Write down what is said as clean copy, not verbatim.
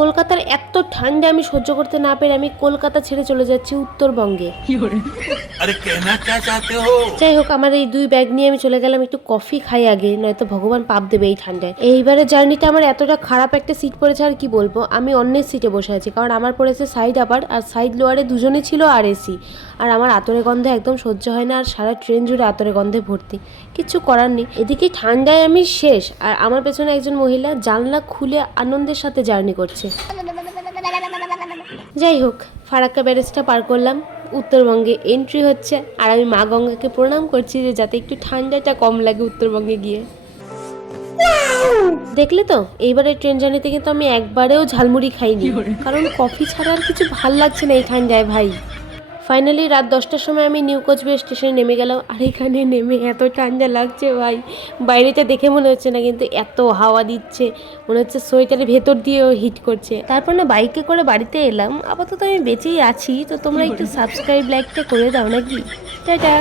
কলকাতার এত ঠান্ডা আমি সহ্য করতে না পেরে আমি কলকাতা ছেড়ে চলে যাচ্ছি উত্তরবঙ্গে। যাই হোক, আমার এই 2 ব্যাগ নিয়ে আমি চলে গেলাম, একটু কফি খাই আগে, নয়তো ভগবান পাপ দেবে এই ঠান্ডায়। এইবারের জার্নিটা আমার এতটা খারাপ একটা সিট পড়েছে আর কি বলবো। আমি অন্যের সিটে বসে আছি, কারণ আমার পড়েছে সাইড আপার, আর সাইড লোয়ারে দুজনে ছিল আর এসি। আর আমার আতরে গন্ধে একদম সহ্য হয় না, আর সারা ট্রেন জুড়ে আতরে গন্ধে ভর্তি। কিচ্ছু করার নেই, এদিকে ঠান্ডায় আমি শেষ, আর আমার পেছনে একজন মহিলা জানলা খুলে আনন্দের সাথে জার্নি করছে। যাই হোক, ফারাক্কা ব্যারেজটা পার করলাম, উত্তরবঙ্গে এন্ট্রি হচ্ছে। আর আমি মা গঙ্গাকে প্রণাম করছি যে যাতে একটু ঠান্ডাটা কম লাগে উত্তরবঙ্গে গিয়ে। দেখলে তো, এইবারের ট্রেন জার্নিতে কিন্তু আমি একবারেও ঝালমুড়ি খাইনি, কারণ কফি ছাড়া আর কিছু ভাল লাগছে না এই ঠান্ডায় ভাই। ফাইনালি রাত 10টার সময় আমি নিউ কোচবিহার স্টেশনে নেমে গেলাম। আর এখানে নেমে এত ঠান্ডা লাগছে ভাই, বাইরেটা দেখে মনে হচ্ছে না, কিন্তু এত হাওয়া দিচ্ছে, মনে হচ্ছে সোয়েটারের ভেতর দিয়েও হিট করছে। তারপর না বাইকে করে বাড়িতে এলাম। আপাতত আমি বেঁচেই আছি, তো তোমরা একটু সাবস্ক্রাইব লাইকটা করে দাও নাকি। টাটা।